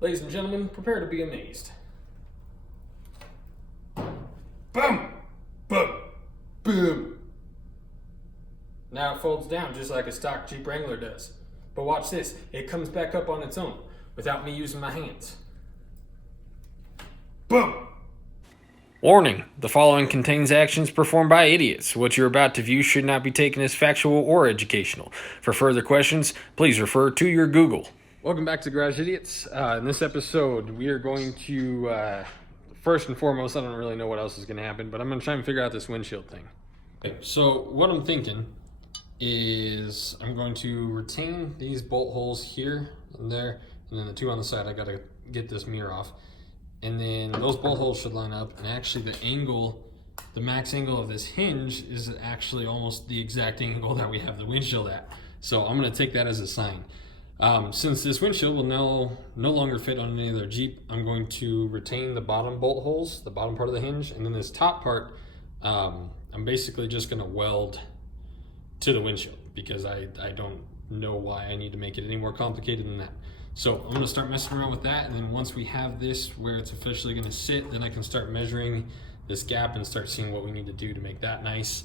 Ladies and gentlemen, prepare to be amazed. Boom! Boom! Boom! Now it folds down just like a stock Jeep Wrangler does. But watch this, it comes back up on its own without me using my hands. Boom! Warning, the following contains actions performed by idiots. What you're about to view should not be taken as factual or educational. For further questions, please refer to your Google. Welcome back to Garage Idiots. In this episode, we are going to, first and foremost, I don't really know what else is going to happen, but I'm going to try and figure out this windshield thing. Okay, so what I'm thinking is I'm going to retain these bolt holes here and there, and then the two on the side, I got to get this mirror off. And then those bolt holes should line up, and actually the angle, the max angle of this hinge is actually almost the exact angle that we have the windshield at. So I'm going to take that as a sign. Since this windshield will no longer fit on any other Jeep, I'm going to retain the bottom bolt holes, the bottom part of the hinge, and then this top part, I'm basically just going to weld to the windshield because I don't know why I need to make it any more complicated than that. So I'm going to start messing around with that, and then once we have this where it's officially going to sit, then I can start measuring this gap and start seeing what we need to do to make that nice.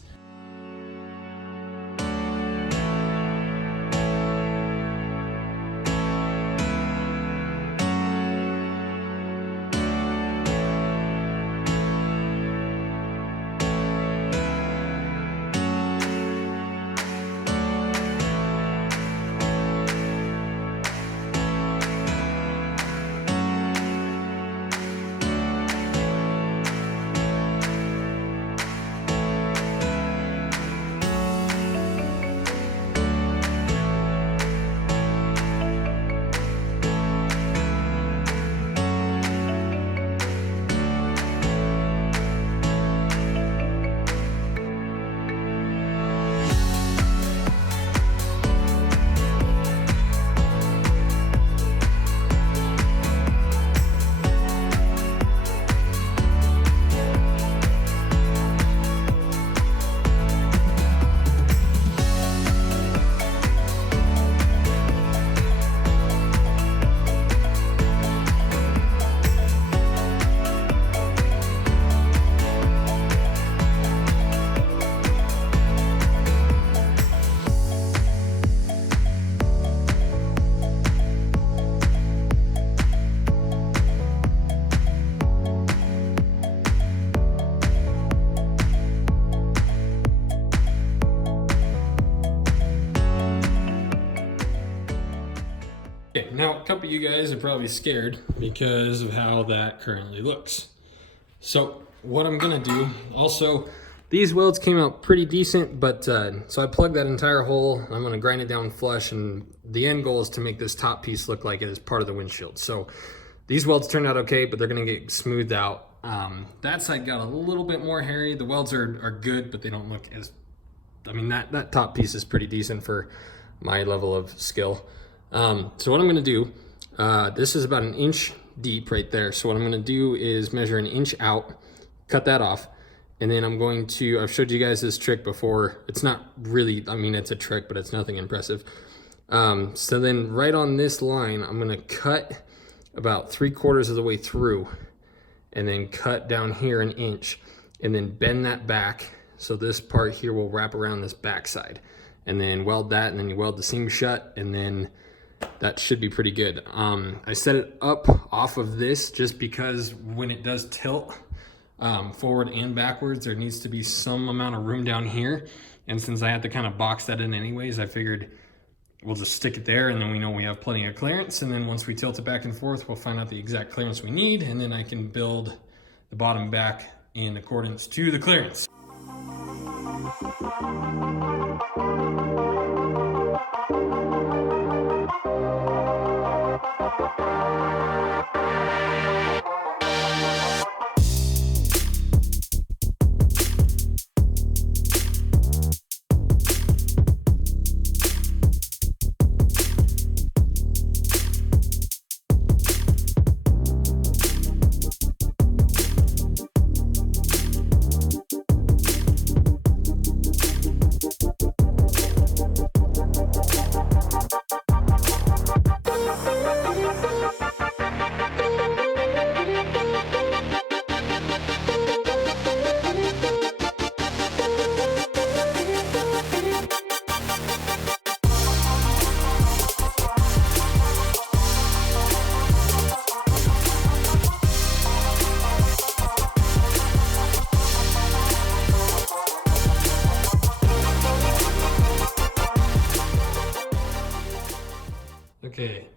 Okay, now a couple of you guys are probably scared because of how that currently looks. So what I'm gonna do, also, these welds came out pretty decent, but so I plugged that entire hole. I'm gonna grind it down flush, and the end goal is to make this top piece look like it is part of the windshield. So these welds turned out okay, but they're gonna get smoothed out. That side got a little bit more hairy. The welds are good, but they don't look as, I mean, that top piece is pretty decent for my level of skill. So what I'm going to do, this is about an inch deep right there. So what I'm going to do is measure an inch out, cut that off, and then I'm going to, I've showed you guys this trick before. It's not really, I mean, it's a trick, but it's nothing impressive. So then right on this line, I'm going to cut about 3/4 of the way through, and then cut down here an inch, and then bend that back. So this part here will wrap around this back side, and then weld that, and then you weld the seam shut, and then that should be pretty good. I set it up off of this just because when it does tilt forward and backwards, there needs to be some amount of room down here. And since I had to kind of box that in anyways, I figured we'll just stick it there, and then we know we have plenty of clearance. And then once we tilt it back and forth, we'll find out the exact clearance we need, and then I can build the bottom back in accordance to the clearance.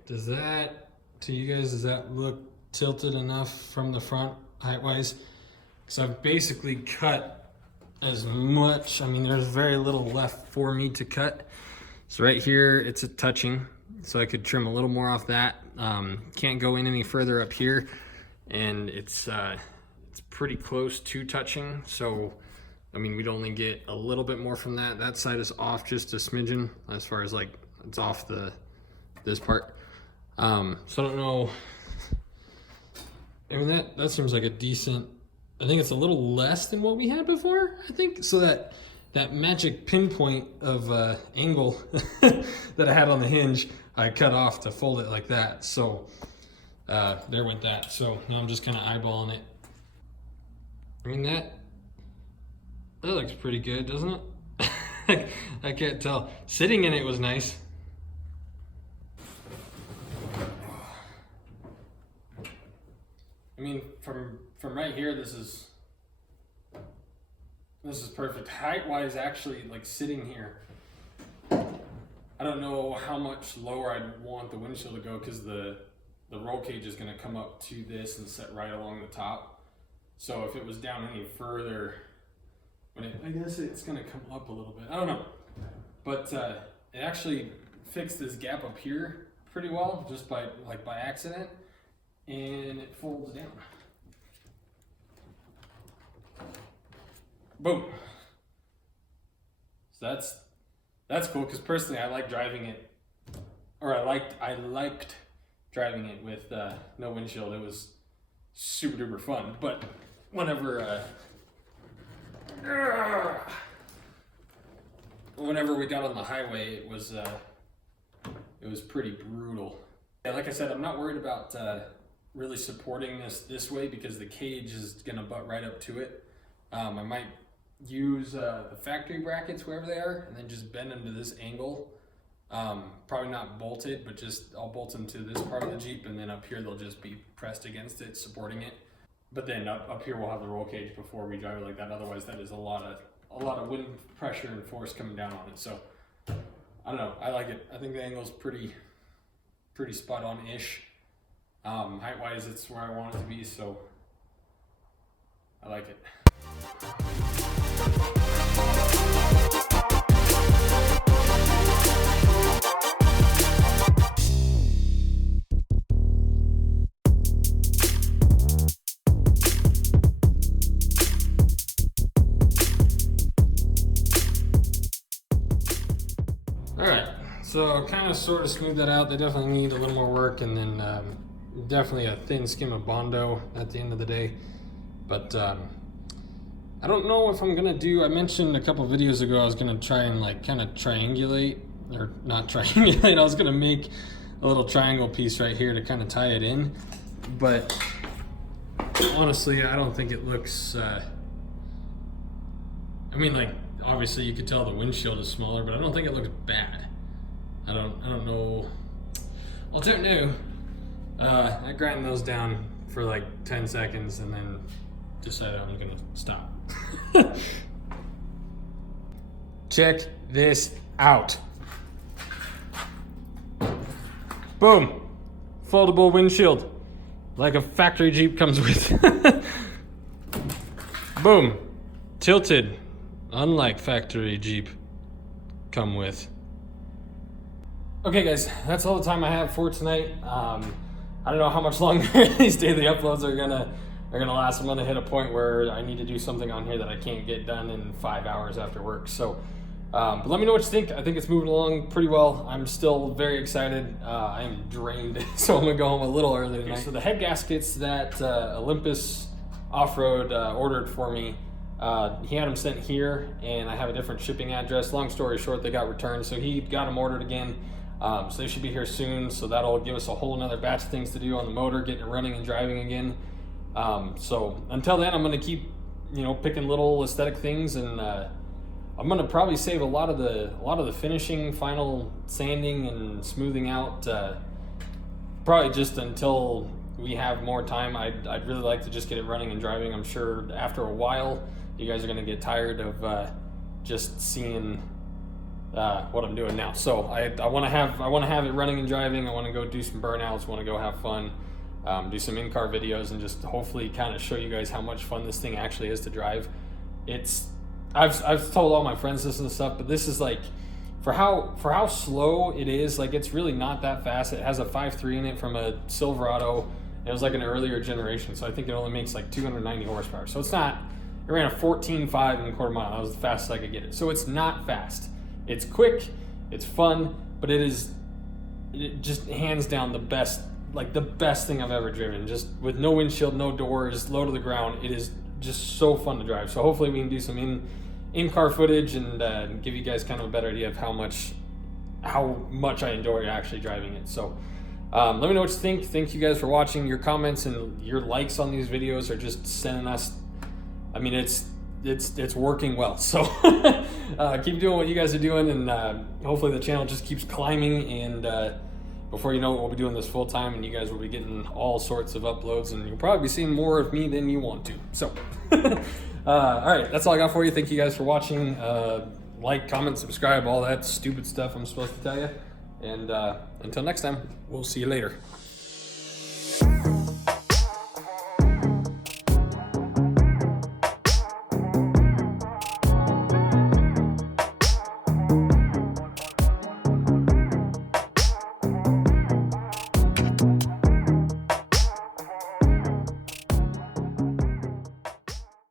Does that, to you guys, does that look tilted enough from the front height-wise? So I've basically cut as much, I mean, there's very little left for me to cut. So right here, it's a touching, so I could trim a little more off that. Can't go in any further up here, and it's pretty close to touching. So, I mean, we'd only get a little bit more from that. That side is off just a smidgen, as far as like, it's off this part. So I don't know. I mean, that seems like a decent, I think it's a little less than what we had before, I think. So that magic pinpoint of angle that I had on the hinge, I cut off to fold it like that. So there went that. So now I'm just kind of eyeballing it. I mean, that looks pretty good, doesn't it? I can't tell. Sitting in it was nice. I mean, from right here, this is perfect. Height-wise, actually, like sitting here, I don't know how much lower I'd want the windshield to go, because the roll cage is going to come up to this and set right along the top. So if it was down any further, I guess it's going to come up a little bit. I don't know. But it actually fixed this gap up here pretty well, just by accident. And it folds down. Boom. So that's cool, because personally I like driving it, or I liked driving it with no windshield. It was super duper fun. But whenever we got on the highway, it was pretty brutal. Yeah, like I said, I'm not worried about really supporting this way, because the cage is gonna butt right up to it. I might use the factory brackets wherever they are, and then just bend them to this angle. Probably not bolted, but just I'll bolt them to this part of the Jeep, and then up here they'll just be pressed against it, supporting it. But then up here we'll have the roll cage before we drive it like that. Otherwise, that is a lot of wind pressure and force coming down on it. So I don't know. I like it. I think the angle's pretty spot on-ish. Height-wise, it's where I want it to be, so I like it. Alright, so kind of sort of smooth that out. They definitely need a little more work, and then definitely a thin skim of Bondo at the end of the day. But I don't know if I'm gonna do, I mentioned a couple videos ago I was gonna try and like kind of triangulate, or not triangulate, I was gonna make a little triangle piece right here to kind of tie it in. But honestly, I don't think it looks, I mean, like, obviously you could tell the windshield is smaller, but I don't think it looks bad. I don't know. Well, I don't know. I grind those down for like 10 seconds and then decided I'm gonna stop. Check this out. Boom. Foldable windshield, like a factory Jeep comes with. Boom. Tilted, unlike factory Jeep come with. Okay guys, that's all the time I have for tonight. I don't know how much longer these daily uploads are gonna last. I'm gonna hit a point where I need to do something on here that I can't get done in 5 hours after work. So, but let me know what you think. I think it's moving along pretty well. I'm still very excited. I am drained, so I'm gonna go home a little early tonight. So the head gaskets that Olympus Off-Road ordered for me, he had them sent here, and I have a different shipping address. Long story short, they got returned, so he got them ordered again. So they should be here soon, so that'll give us a whole nother batch of things to do on the motor, getting it running and driving again. So until then, I'm going to keep, picking little aesthetic things, and I'm going to probably save a lot of the finishing, final sanding and smoothing out, probably just until we have more time. I'd really like to just get it running and driving. I'm sure after a while, you guys are going to get tired of just seeing what I'm doing now. So I want to have it running and driving. I want to go do some burnouts. Want to go have fun, do some in-car videos, and just hopefully kind of show you guys how much fun this thing actually is to drive. I've told all my friends this and stuff, but this is like, for how slow it is, like it's really not that fast. It has a 5.3 in it from a Silverado. It was like an earlier generation, so I think it only makes like 290 horsepower. So it's not, it ran a 14.5 in a quarter mile. That was the fastest I could get it. So it's not fast. It's quick, it's fun, but it just hands down the best, like the best thing I've ever driven. Just with no windshield, no doors, low to the ground. It is just so fun to drive. So hopefully we can do some in-car footage and give you guys kind of a better idea of how much I enjoy actually driving it. So let me know what you think. Thank you guys for watching. Your comments and your likes on these videos are just sending us, I mean, it's working well. So keep doing what you guys are doing, and hopefully the channel just keeps climbing, and before you know it, we'll be doing this full time, and you guys will be getting all sorts of uploads, and you'll probably be seeing more of me than you want to. So all right, that's all I got for you. Thank you guys for watching. Like, comment, subscribe, all that stupid stuff I'm supposed to tell you, and until next time, we'll see you later.